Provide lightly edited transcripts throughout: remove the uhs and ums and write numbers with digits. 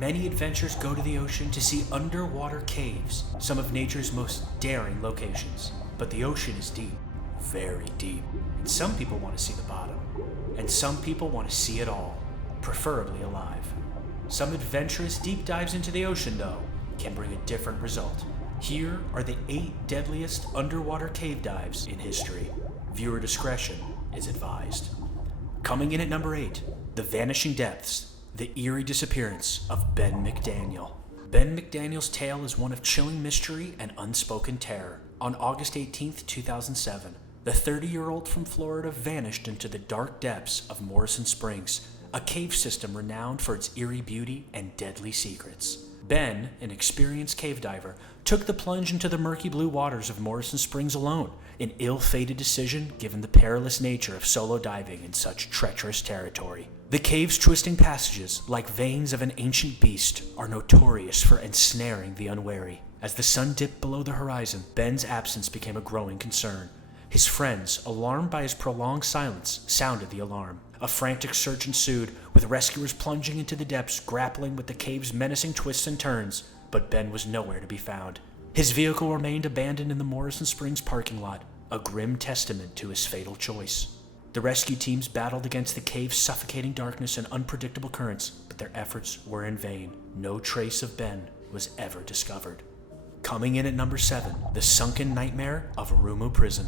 Many adventurers go to the ocean to see underwater caves, some of nature's most daring locations. But the ocean is deep, very deep, and some people want to see the bottom, and some people want to see it all, preferably alive. Some adventurous deep dives into the ocean, though, can bring a different result. Here are the 8 deadliest underwater cave dives in history. Viewer discretion is advised. Coming in at number 8, the vanishing depths, the eerie disappearance of Ben McDaniel. Ben McDaniel's tale is one of chilling mystery and unspoken terror. On August 18, 2007, the 30-year-old from Florida vanished into the dark depths of Morrison Springs, a cave system renowned for its eerie beauty and deadly secrets. Ben, an experienced cave diver, took the plunge into the murky blue waters of Morrison Springs alone, an ill-fated decision given the perilous nature of solo diving in such treacherous territory. The cave's twisting passages, like veins of an ancient beast, are notorious for ensnaring the unwary. As the sun dipped below the horizon, Ben's absence became a growing concern. His friends, alarmed by his prolonged silence, sounded the alarm. A frantic search ensued, with rescuers plunging into the depths, grappling with the cave's menacing twists and turns, but Ben was nowhere to be found. His vehicle remained abandoned in the Morrison Springs parking lot, a grim testament to his fatal choice. The rescue teams battled against the cave's suffocating darkness and unpredictable currents, but their efforts were in vain. No trace of Ben was ever discovered. Coming in at number 7, the sunken nightmare of Rumu Prison.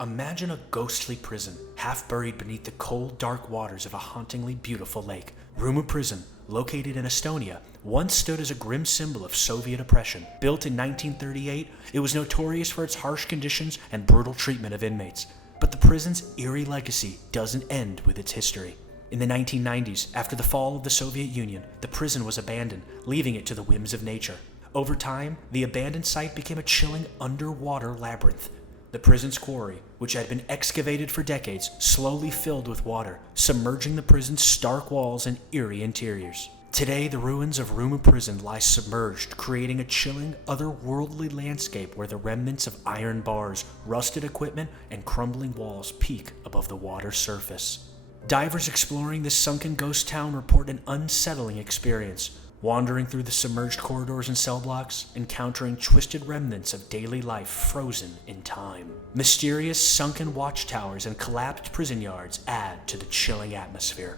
Imagine a ghostly prison, half buried beneath the cold, dark waters of a hauntingly beautiful lake. Rumu Prison, located in Estonia, once stood as a grim symbol of Soviet oppression. Built in 1938, it was notorious for its harsh conditions and brutal treatment of inmates. But the prison's eerie legacy doesn't end with its history. In the 1990s, after the fall of the Soviet Union, the prison was abandoned, leaving it to the whims of nature. Over time, the abandoned site became a chilling underwater labyrinth. The prison's quarry, which had been excavated for decades, slowly filled with water, submerging the prison's stark walls and eerie interiors. Today, the ruins of Rumu Prison lie submerged, creating a chilling, otherworldly landscape where the remnants of iron bars, rusted equipment, and crumbling walls peek above the water's surface. Divers exploring this sunken ghost town report an unsettling experience, wandering through the submerged corridors and cell blocks, encountering twisted remnants of daily life frozen in time. Mysterious sunken watchtowers and collapsed prison yards add to the chilling atmosphere.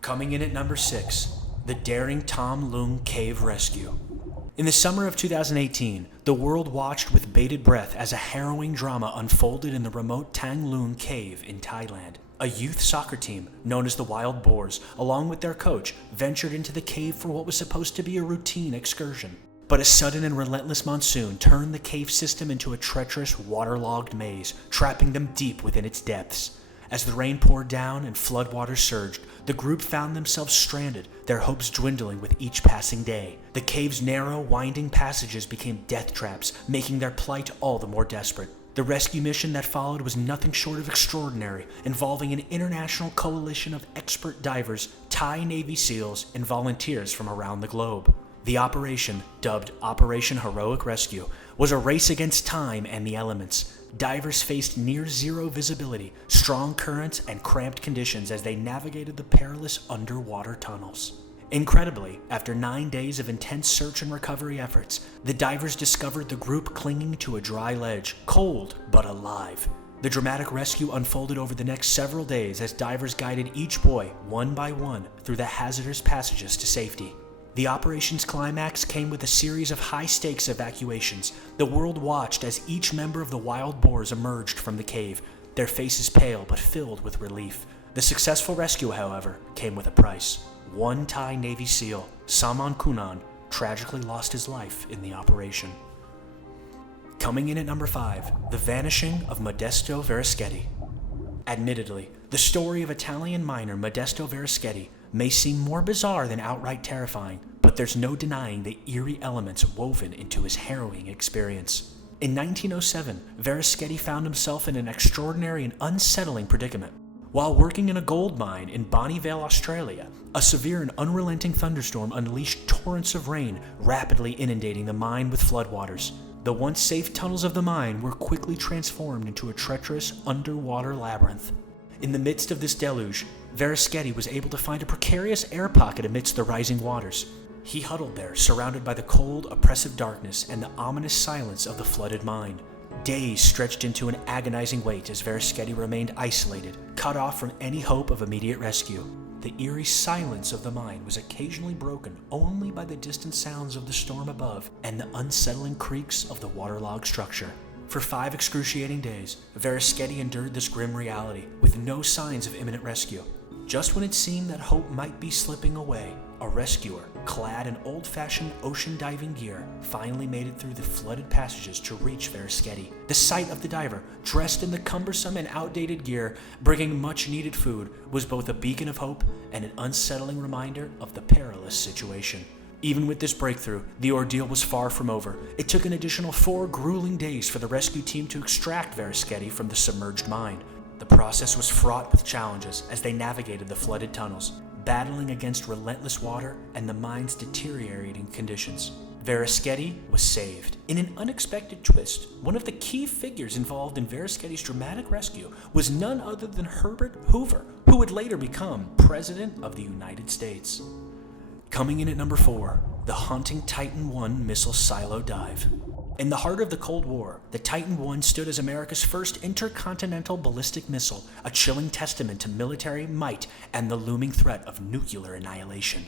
Coming in at number 6, the daring Tom Lung Cave Rescue. In the summer of 2018, the world watched with bated breath as a harrowing drama unfolded in the remote Tang Lung Cave in Thailand. A youth soccer team, known as the Wild Boars, along with their coach, ventured into the cave for what was supposed to be a routine excursion. But a sudden and relentless monsoon turned the cave system into a treacherous, waterlogged maze, trapping them deep within its depths. As the rain poured down and floodwaters surged, the group found themselves stranded, their hopes dwindling with each passing day. The cave's narrow, winding passages became death traps, making their plight all the more desperate. The rescue mission that followed was nothing short of extraordinary, involving an international coalition of expert divers, Thai Navy SEALs, and volunteers from around the globe. The operation, dubbed Operation Heroic Rescue, was a race against time and the elements. Divers faced near-zero visibility, strong currents, and cramped conditions as they navigated the perilous underwater tunnels. Incredibly, after 9 days of intense search and recovery efforts, the divers discovered the group clinging to a dry ledge, cold but alive. The dramatic rescue unfolded over the next several days as divers guided each boy, one by one, through the hazardous passages to safety. The operation's climax came with a series of high-stakes evacuations. The world watched as each member of the Wild Boars emerged from the cave, their faces pale but filled with relief. The successful rescue, however, came with a price. One Thai Navy SEAL, Saman Kunan, tragically lost his life in the operation. Coming in at number 5, the vanishing of Modesto Verischetti. Admittedly, the story of Italian miner Modesto Verischetti may seem more bizarre than outright terrifying, but there's no denying the eerie elements woven into his harrowing experience. In 1907, Verischetti found himself in an extraordinary and unsettling predicament. While working in a gold mine in Bonnie Vale, Australia, a severe and unrelenting thunderstorm unleashed torrents of rain, rapidly inundating the mine with floodwaters. The once safe tunnels of the mine were quickly transformed into a treacherous underwater labyrinth. In the midst of this deluge, Verischetti was able to find a precarious air pocket amidst the rising waters. He huddled there, surrounded by the cold, oppressive darkness and the ominous silence of the flooded mine. Days stretched into an agonizing wait as Verischetti remained isolated, cut off from any hope of immediate rescue. The eerie silence of the mine was occasionally broken only by the distant sounds of the storm above and the unsettling creaks of the waterlogged structure. For 5 excruciating days, Verischetti endured this grim reality, with no signs of imminent rescue. Just when it seemed that hope might be slipping away, a rescuer, clad in old-fashioned ocean diving gear, finally made it through the flooded passages to reach Verischetti. The sight of the diver, dressed in the cumbersome and outdated gear, bringing much-needed food, was both a beacon of hope and an unsettling reminder of the perilous situation. Even with this breakthrough, the ordeal was far from over. It took an additional 4 grueling days for the rescue team to extract Verischetti from the submerged mine. The process was fraught with challenges as they navigated the flooded tunnels, battling against relentless water and the mine's deteriorating conditions. Verischetti was saved. In an unexpected twist, one of the key figures involved in Verischetti's dramatic rescue was none other than Herbert Hoover, who would later become President of the United States. Coming in at number 4, the haunting Titan I missile silo dive. In the heart of the Cold War, the Titan I stood as America's first intercontinental ballistic missile, a chilling testament to military might and the looming threat of nuclear annihilation.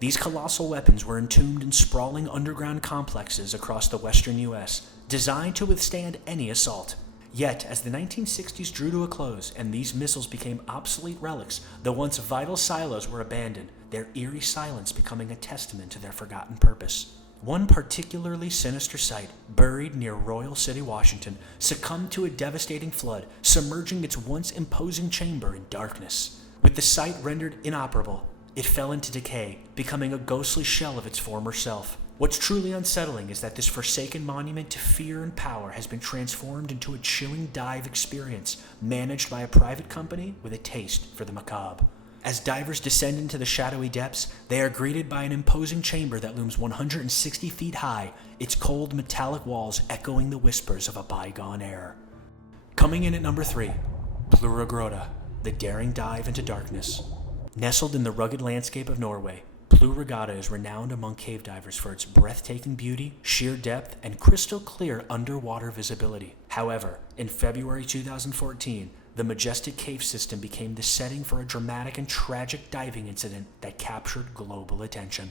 These colossal weapons were entombed in sprawling underground complexes across the western U.S., designed to withstand any assault. Yet, as the 1960s drew to a close and these missiles became obsolete relics, the once vital silos were abandoned, their eerie silence becoming a testament to their forgotten purpose. One particularly sinister site, buried near Royal City, Washington, succumbed to a devastating flood, submerging its once imposing chamber in darkness. With the site rendered inoperable, it fell into decay, becoming a ghostly shell of its former self. What's truly unsettling is that this forsaken monument to fear and power has been transformed into a chilling dive experience, managed by a private company with a taste for the macabre. As divers descend into the shadowy depths, they are greeted by an imposing chamber that looms 160 feet high, its cold metallic walls echoing the whispers of a bygone era. Coming in at number 3, Plurogrota, the daring dive into darkness. Nestled in the rugged landscape of Norway, Plurogrota is renowned among cave divers for its breathtaking beauty, sheer depth, and crystal clear underwater visibility. However, in February 2014, the majestic cave system became the setting for a dramatic and tragic diving incident that captured global attention.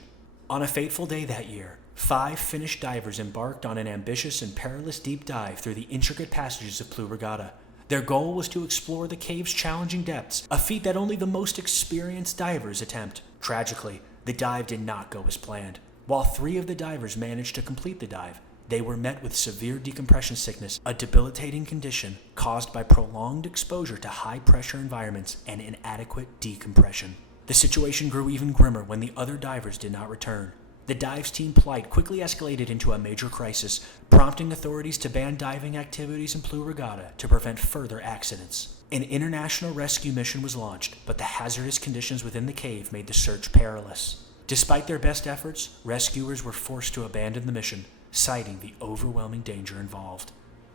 On a fateful day that year, 5 Finnish divers embarked on an ambitious and perilous deep dive through the intricate passages of Plurogrota. Their goal was to explore the cave's challenging depths, a feat that only the most experienced divers attempt. Tragically, the dive did not go as planned. While 3 of the divers managed to complete the dive, they were met with severe decompression sickness, a debilitating condition caused by prolonged exposure to high-pressure environments and inadequate decompression. The situation grew even grimmer when the other divers did not return. The dives team plight quickly escalated into a major crisis, prompting authorities to ban diving activities in Plurogrota to prevent further accidents. An international rescue mission was launched, but the hazardous conditions within the cave made the search perilous. Despite their best efforts, rescuers were forced to abandon the mission, citing the overwhelming danger involved.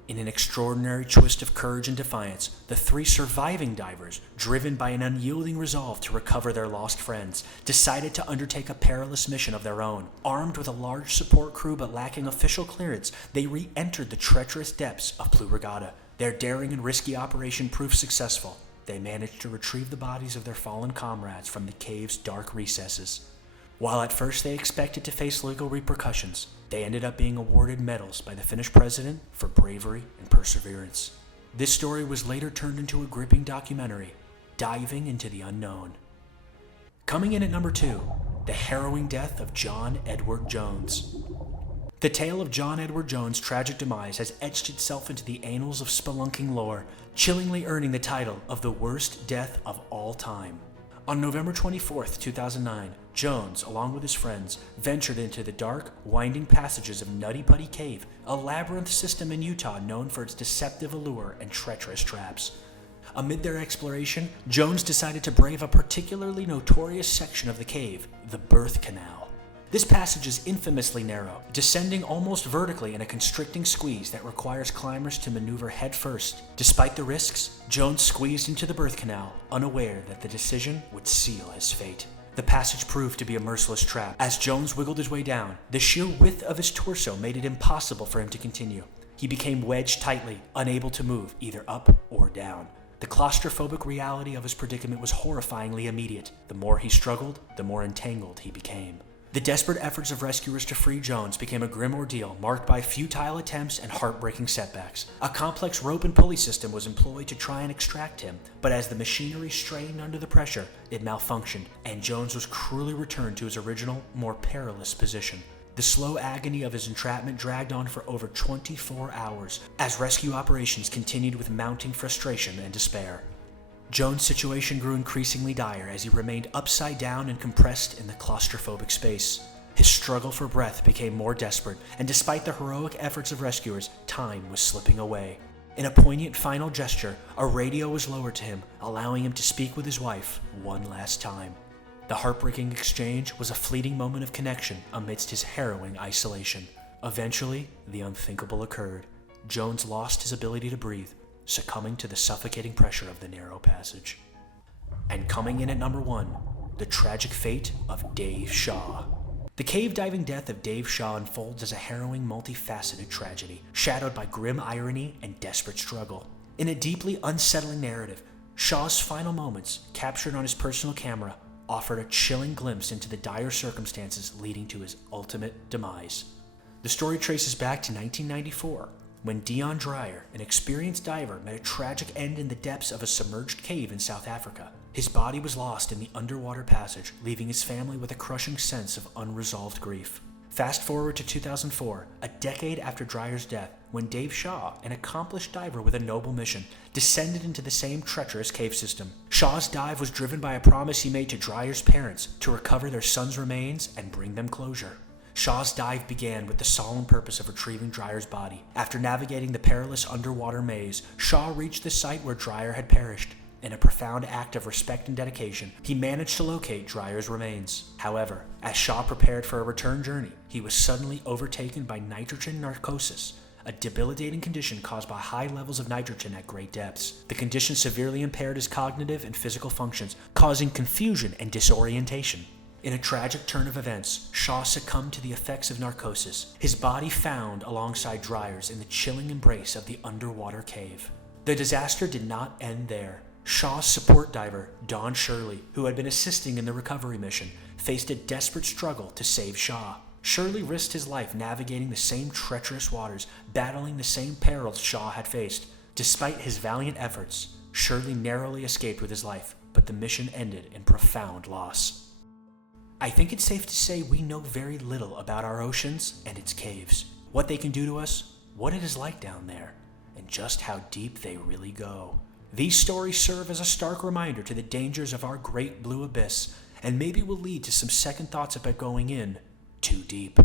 In an extraordinary twist of courage and defiance, the 3 surviving divers, driven by an unyielding resolve to recover their lost friends, decided to undertake a perilous mission of their own. Armed with a large support crew but lacking official clearance, they re-entered the treacherous depths of Plurogrota. Their daring and risky operation proved successful. They managed to retrieve the bodies of their fallen comrades from the cave's dark recesses. While at first they expected to face legal repercussions, they ended up being awarded medals by the Finnish president for bravery and perseverance. This story was later turned into a gripping documentary, Diving into the Unknown. Coming in at number 2, the harrowing death of John Edward Jones. The tale of John Edward Jones' tragic demise has etched itself into the annals of spelunking lore, chillingly earning the title of the worst death of all time. On November 24, 2009, Jones, along with his friends, ventured into the dark, winding passages of Nutty Putty Cave, a labyrinth system in Utah known for its deceptive allure and treacherous traps. Amid their exploration, Jones decided to brave a particularly notorious section of the cave, the birth canal. This passage is infamously narrow, descending almost vertically in a constricting squeeze that requires climbers to maneuver headfirst. Despite the risks, Jones squeezed into the birth canal, unaware that the decision would seal his fate. The passage proved to be a merciless trap. As Jones wiggled his way down, the sheer width of his torso made it impossible for him to continue. He became wedged tightly, unable to move either up or down. The claustrophobic reality of his predicament was horrifyingly immediate. The more he struggled, the more entangled he became. The desperate efforts of rescuers to free Jones became a grim ordeal marked by futile attempts and heartbreaking setbacks. A complex rope and pulley system was employed to try and extract him, but as the machinery strained under the pressure, it malfunctioned, and Jones was cruelly returned to his original, more perilous position. The slow agony of his entrapment dragged on for over 24 hours as rescue operations continued with mounting frustration and despair. Jones' situation grew increasingly dire as he remained upside down and compressed in the claustrophobic space. His struggle for breath became more desperate, and despite the heroic efforts of rescuers, time was slipping away. In a poignant final gesture, a radio was lowered to him, allowing him to speak with his wife one last time. The heartbreaking exchange was a fleeting moment of connection amidst his harrowing isolation. Eventually, the unthinkable occurred. Jones lost his ability to breathe, succumbing to the suffocating pressure of the narrow passage. And coming in at number 1, the tragic fate of Dave Shaw. The cave diving death of Dave Shaw unfolds as a harrowing, multifaceted tragedy, shadowed by grim irony and desperate struggle. In a deeply unsettling narrative, Shaw's final moments, captured on his personal camera, offered a chilling glimpse into the dire circumstances leading to his ultimate demise. The story traces back to 1994, when Dion Dreyer, an experienced diver, met a tragic end in the depths of a submerged cave in South Africa. His body was lost in the underwater passage, leaving his family with a crushing sense of unresolved grief. Fast forward to 2004, a decade after Dreyer's death, when Dave Shaw, an accomplished diver with a noble mission, descended into the same treacherous cave system. Shaw's dive was driven by a promise he made to Dreyer's parents to recover their son's remains and bring them closure. Shaw's dive began with the solemn purpose of retrieving Dreyer's body. After navigating the perilous underwater maze, Shaw reached the site where Dreyer had perished. In a profound act of respect and dedication, he managed to locate Dreyer's remains. However, as Shaw prepared for a return journey, he was suddenly overtaken by nitrogen narcosis, a debilitating condition caused by high levels of nitrogen at great depths. The condition severely impaired his cognitive and physical functions, causing confusion and disorientation. In a tragic turn of events, Shaw succumbed to the effects of narcosis, his body found alongside Dreyer's in the chilling embrace of the underwater cave. The disaster did not end there. Shaw's support diver, Don Shirley, who had been assisting in the recovery mission, faced a desperate struggle to save Shaw. Shirley risked his life navigating the same treacherous waters, battling the same perils Shaw had faced. Despite his valiant efforts, Shirley narrowly escaped with his life, but the mission ended in profound loss. I think it's safe to say we know very little about our oceans and its caves, what they can do to us, what it is like down there, and just how deep they really go. These stories serve as a stark reminder to the dangers of our great blue abyss, and maybe will lead to some second thoughts about going in too deep.